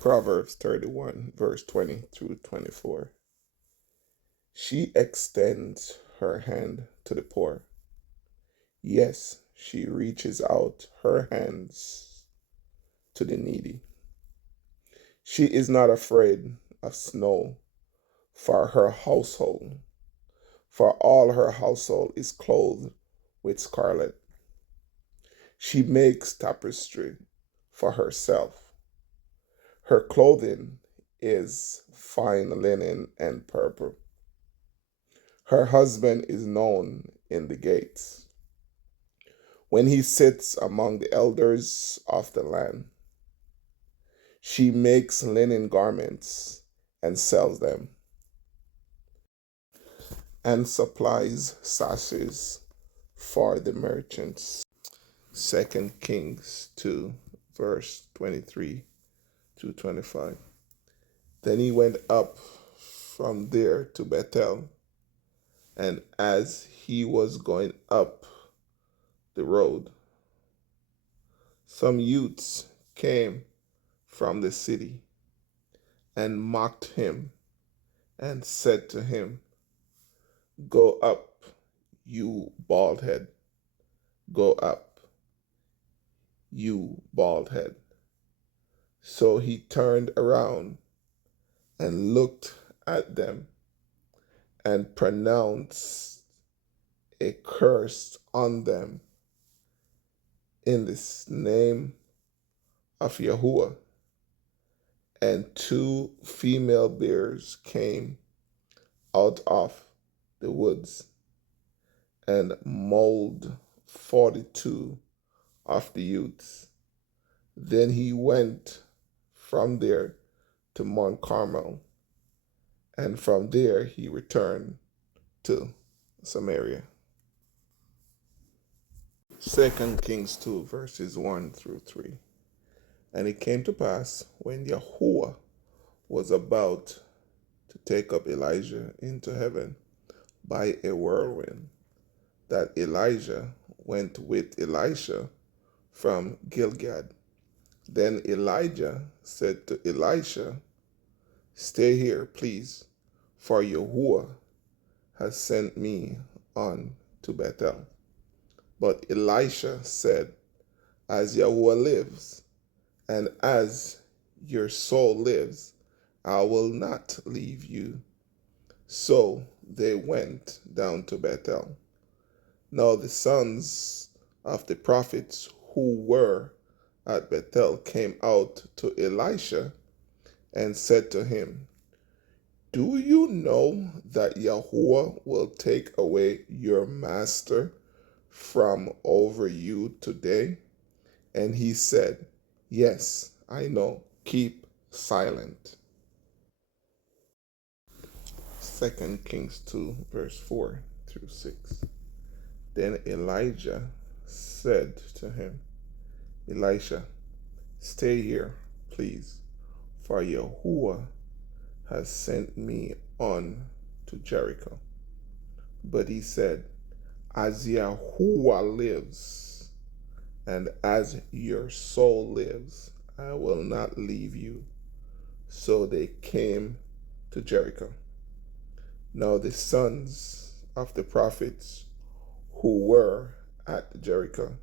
Proverbs 31, verse 20 through 24. She extends her hand to the poor. Yes, she reaches out her hands to the needy. She is not afraid of snow for her household, for all her household is clothed with scarlet. She makes tapestry for herself. Her clothing is fine linen and purple. Her husband is known in the gates, when he sits among the elders of the land. She makes linen garments and sells them, and supplies sashes for the merchants. 2 Kings 2, verse 23 to 25. Then he went up from there to Bethel, and as he was going up the road, some youths came from the city and mocked him and said to him, "Go up, you bald head. Go up, you bald head." So he turned around and looked at them and pronounced a curse on them in the name of Yahuwah. And 2 female bears came out of the woods and mauled 42 of the youths. Then he went from there to Mount Carmel, and from there he returned to Samaria. 2 Kings 2, verses 1 through 3. And it came to pass, when Yahuwah was about to take up Elijah into heaven by a whirlwind, that Elijah went with Elisha from Gilgad. Then Elijah said to Elisha, "Stay here, please, for Yahuwah has sent me on to Bethel." But Elisha said, "As Yahuwah lives, and as your soul lives, I will not leave you." So they went down to Bethel. Now the sons of the prophets who were at Bethel came out to Elisha and said to him, "Do you know that Yahuwah will take away your master from over you today?" And he said, "Yes, I know. Keep silent." 2 Kings 2, verse 4 through 6. Then Elijah said to him, "Elisha, stay here, please, for Yahuwah has sent me on to Jericho." But he said, "As Yahuwah lives, and as your soul lives, I will not leave you." So they came to Jericho. Now the sons of the prophets who were at Jericho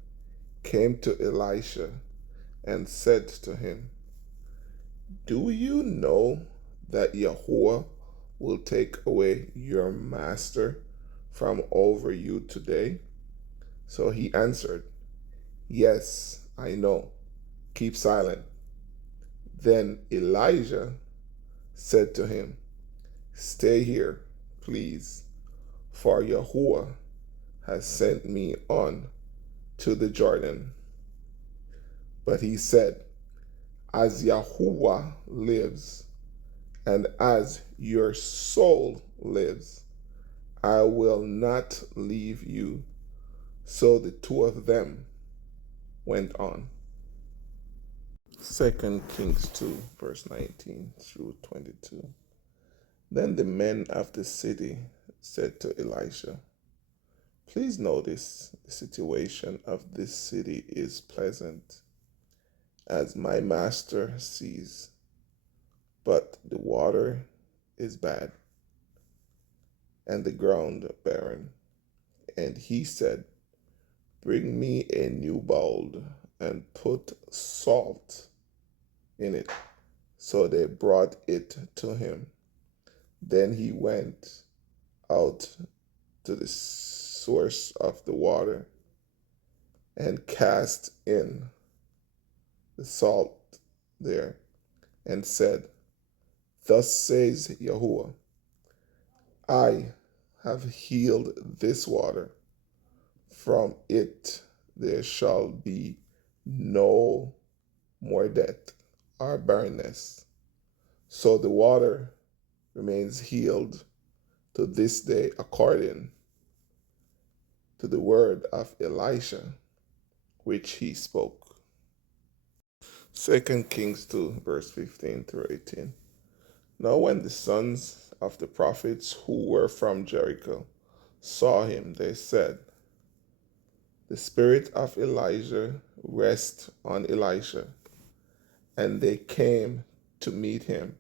came to Elisha and said to him, "Do you know that Yahuwah will take away your master from over you today?" So he answered, "Yes, I know. Keep silent." Then Elijah said to him, "Stay here, please, for Yahuwah has sent me on to the Jordan." But he said, "As Yahuwah lives, and as your soul lives, I will not leave you." So the two of them went on. 2 Kings 2, verse 19 through 22. Then the men of the city said to Elisha, "Please notice the situation of this city is pleasant, as my master sees, but the water is bad and the ground barren." And he said, "Bring me a new bowl and put salt in it." So they brought it to him. Then he went out to the source of the water and cast in the salt there and said, "Thus says Yahuwah, I have healed this water. From it there shall be no more death or barrenness." So the water remains healed to this day according to the word of Elisha, which he spoke. 2 Kings 2, verse 15 through 18. Now when the sons of the prophets who were from Jericho saw him, they said, "The spirit of Elijah rests on Elisha." And they came to meet him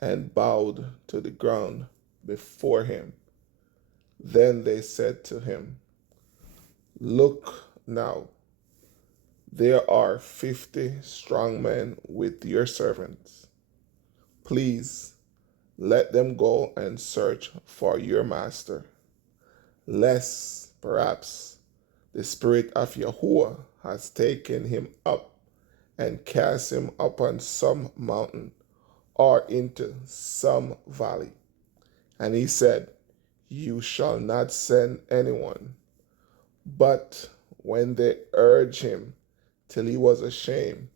and bowed to the ground before him. Then they said to him, "Look now, there are 50 strong men with your servants. Please let them go and search for your master, lest perhaps the spirit of Yahuwah has taken him up and cast him upon some mountain or into some valley." And he said, "You shall not send anyone." But when they urged him till he was ashamed,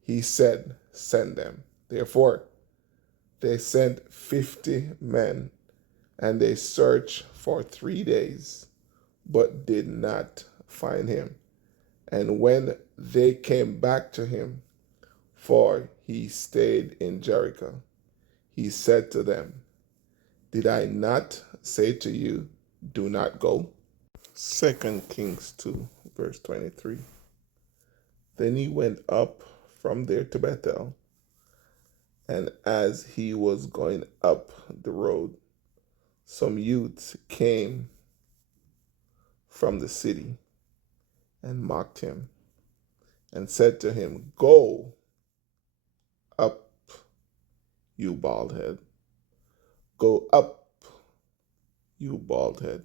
he said, "Send them." Therefore they sent 50 men, and they searched for 3 days, but did not find him. And when they came back to him, for he stayed in Jericho, he said to them, "Did I not say to you, do not go?" 2 Kings 2, verse 23. Then he went up from there to Bethel, and as he was going up the road, some youths came from the city and mocked him and said to him, "Go up, you bald head. Go up, you bald head."